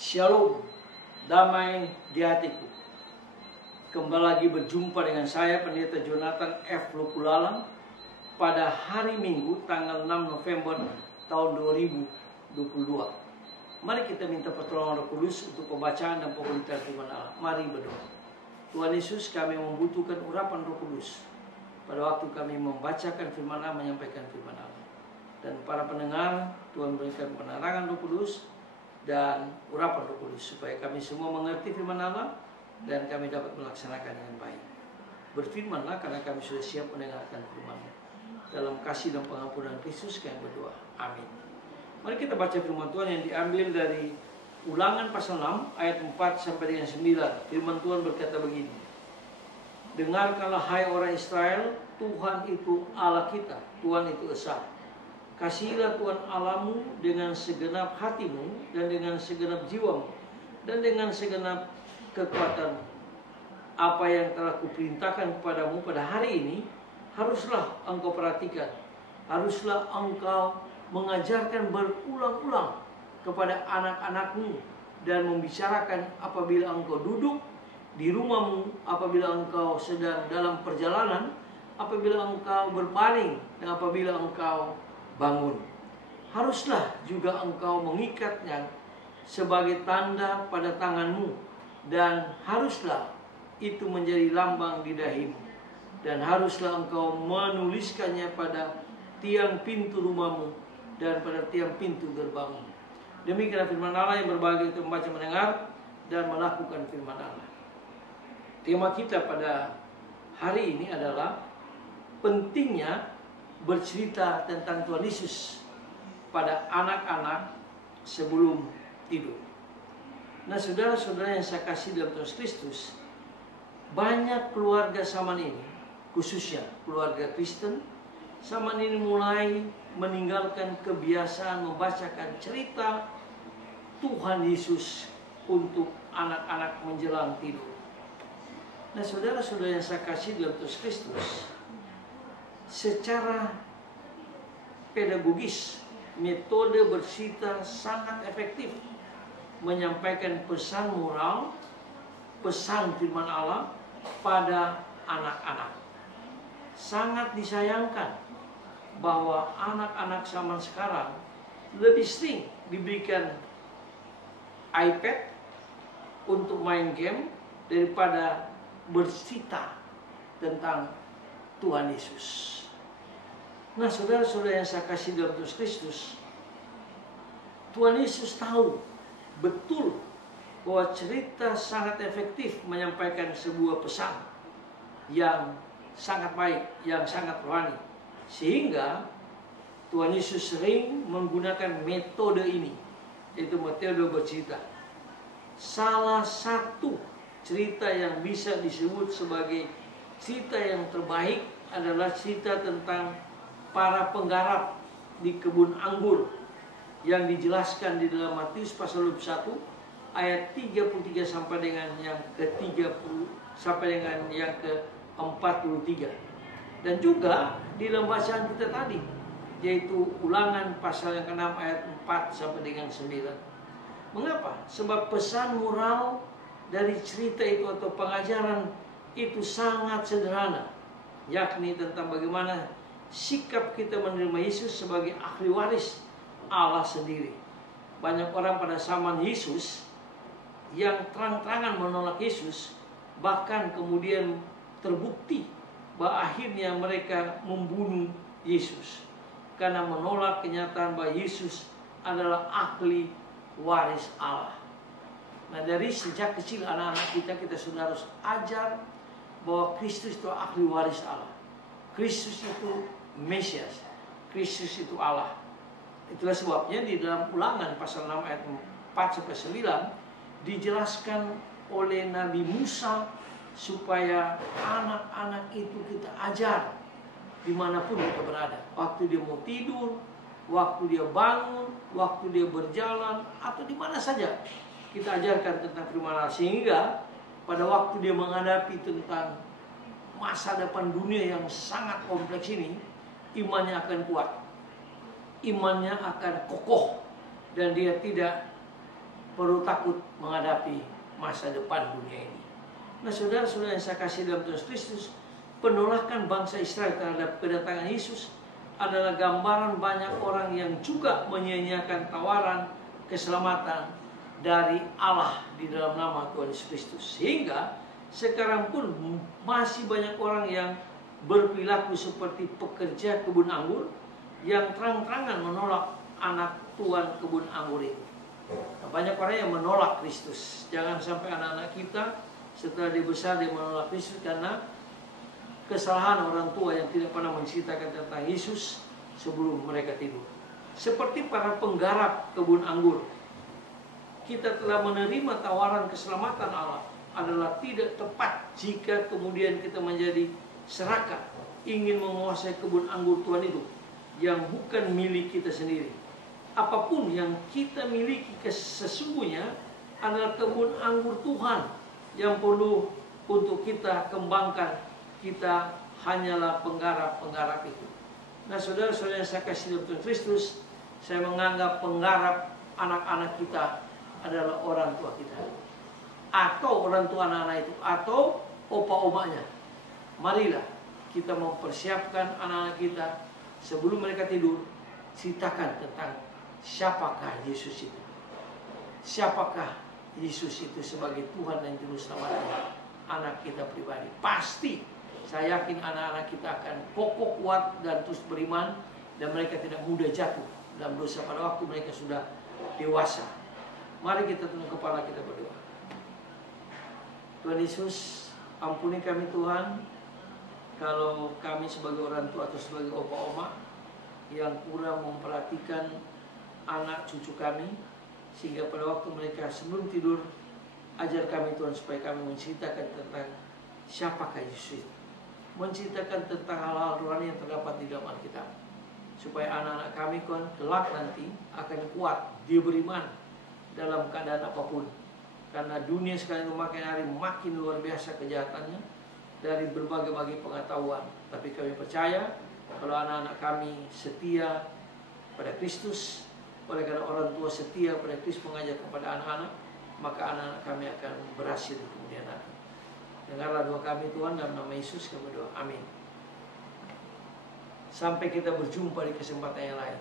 Shalom, damai di hatiku. Kembali lagi berjumpa dengan saya, Pendeta Jonathan F. Lukulalang, pada hari Minggu tanggal 6 November tahun 2022. Mari kita minta pertolongan Roh Kudus untuk pembacaan dan pemberitaan firman Allah. Mari berdoa. Tuhan Yesus, kami membutuhkan urapan Roh Kudus pada waktu kami membacakan firman Allah, menyampaikan firman Allah. Dan para pendengar, Tuhan berikan penerangan Roh Kudus dan urapan Roh Kudus supaya kami semua mengerti firman Allah dan kami dapat melaksanakan dengan baik. Berfirmanlah karena kami sudah siap mendengarkan firman-Mu. Dalam kasih dan pengampunan Kristus kami berdoa. Amin. Mari kita baca firman Tuhan yang diambil dari Ulangan pasal 6 ayat 4 sampai dengan 9. Firman Tuhan berkata begini: Dengarkanlah hai orang Israel, Tuhan itu Allah kita, Tuhan itu esa. Kasihilah Tuhan Allahmu dengan segenap hatimu dan dengan segenap jiwamu dan dengan segenap kekuatanmu. Apa yang telah kuperintahkan kepadamu pada hari ini haruslah engkau perhatikan. Haruslah engkau mengajarkan berulang-ulang kepada anak-anakmu dan membicarakan apabila engkau duduk di rumahmu, apabila engkau sedang dalam perjalanan, apabila engkau berbaring dan apabila engkau bangun. Haruslah juga engkau mengikatnya sebagai tanda pada tanganmu, dan haruslah itu menjadi lambang di dahimu, dan haruslah engkau menuliskannya pada tiang pintu rumahmu dan pada tiang pintu gerbangmu. Demikianlah firman Allah yang berbahagia untuk membaca, mendengar, dan melakukan firman Allah. Tema kita pada hari ini adalah pentingnya bercerita tentang Tuhan Yesus pada anak-anak sebelum tidur. Nah, saudara-saudara yang saya kasih dalam Tuhan Kristus, banyak keluarga zaman ini, khususnya keluarga Kristen, zaman ini mulai meninggalkan kebiasaan membacakan cerita Tuhan Yesus untuk anak-anak menjelang tidur. Nah, saudara-saudara yang saya kasih dalam Tuhan Kristus, secara pedagogis, metode bercerita sangat efektif menyampaikan pesan moral, pesan firman Allah pada anak-anak. Sangat disayangkan bahwa anak-anak zaman sekarang lebih sering diberikan iPad untuk main game daripada bercerita tentang Tuhan Yesus. Nah, saudara-saudara yang saya kasih dalam Tuhan Kristus, Tuhan Yesus tahu betul bahwa cerita sangat efektif menyampaikan sebuah pesan yang sangat baik, yang sangat rohani. Sehingga Tuhan Yesus sering menggunakan metode ini, yaitu metode bercerita. Salah satu cerita yang bisa disebut sebagai cerita yang terbaik adalah cerita tentang para penggarap di kebun anggur yang dijelaskan di dalam Matius pasal 21 ayat 33 sampai dengan yang ke-30 sampai dengan yang ke-43. Dan juga di dalam bacaan kita tadi, yaitu Ulangan pasal yang ke-6 ayat 4 sampai dengan 9. Mengapa? Sebab pesan moral dari cerita itu atau pengajaran itu sangat sederhana, yakni tentang bagaimana sikap kita menerima Yesus sebagai ahli waris Allah sendiri. Banyak orang pada zaman Yesus yang terang-terangan menolak Yesus, bahkan kemudian terbukti bahwa akhirnya mereka membunuh Yesus karena menolak kenyataan bahwa Yesus adalah ahli waris Allah. Nah, dari sejak kecil anak-anak kita sudah harus ajar bahwa Kristus itu ahli waris Allah. Kristus itu Mesias. Kristus itu Allah. Itulah sebabnya di dalam Ulangan pasal 6 ayat 4 sampai 9 dijelaskan oleh Nabi Musa supaya anak-anak itu kita ajar dimanapun kita berada. Waktu dia mau tidur, waktu dia bangun, waktu dia berjalan, atau di mana saja kita ajarkan tentang firman Allah, sehingga pada waktu dia menghadapi tentang masa depan dunia yang sangat kompleks ini, imannya akan kuat, imannya akan kokoh, dan dia tidak perlu takut menghadapi masa depan dunia ini. Nah, saudara-saudara yang saya kasih dalam Tuhan Kristus, penolakan bangsa Israel terhadap kedatangan Yesus adalah gambaran banyak orang yang juga menyia-nyiakan tawaran keselamatan dari Allah di dalam nama Tuhan Yesus Kristus. Sehingga sekarang pun masih banyak orang yang berperilaku seperti pekerja kebun anggur yang terang-terangan menolak anak tuan kebun anggur itu. Nah, banyak orang yang menolak Kristus. Jangan sampai anak-anak kita setelah dia besar dia menolak Kristus karena kesalahan orang tua yang tidak pernah menceritakan tentang Yesus sebelum mereka tidur. Seperti para penggarap kebun anggur, kita telah menerima tawaran keselamatan Allah adalah tidak tepat jika kemudian kita menjadi serakah ingin menguasai kebun anggur Tuhan itu yang bukan milik kita sendiri. Apapun yang kita miliki sesungguhnya adalah kebun anggur Tuhan yang perlu untuk kita kembangkan. Kita hanyalah penggarap-penggarap itu. Nah, saudara-saudara yang saya kasih dalam Tuhan Kristus, saya menganggap penggarap anak-anak kita adalah orang tua kita, atau orang tua anak-anak itu, atau opa-omanya. Marilah kita mempersiapkan anak-anak kita sebelum mereka tidur. Ceritakan tentang siapakah Yesus itu. Siapakah Yesus itu sebagai Tuhan dan Juru Selamat anak kita pribadi. Pasti saya yakin anak-anak kita akan kokoh, kuat, dan terus beriman, dan mereka tidak mudah jatuh dalam dosa pada waktu mereka sudah dewasa. Mari kita tunduk kepala, kita berdoa. Tuhan Yesus, ampuni kami Tuhan, kalau kami sebagai orang tua atau sebagai opa-oma yang kurang memperhatikan anak cucu kami, sehingga pada waktu mereka sebelum tidur, ajar kami Tuhan supaya kami menceritakan tentang siapakah Yesus itu, menceritakan tentang hal-hal rohani yang terdapat di dalam Alkitab, supaya anak-anak kami Tuhan kelak nanti akan kuat, dia beriman dalam keadaan apapun. Karena dunia sekarang makin hari makin luar biasa kejahatannya dari berbagai-bagai pengetahuan. Tapi kami percaya kalau anak-anak kami setia pada Kristus, oleh karena orang tua setia pada Kristus mengajar kepada anak-anak, maka anak-anak kami akan berhasil di kemudian hari. Dengarlah doa kami Tuhan, dalam nama Yesus kami berdoa. Amin. Sampai kita berjumpa di kesempatan yang lain.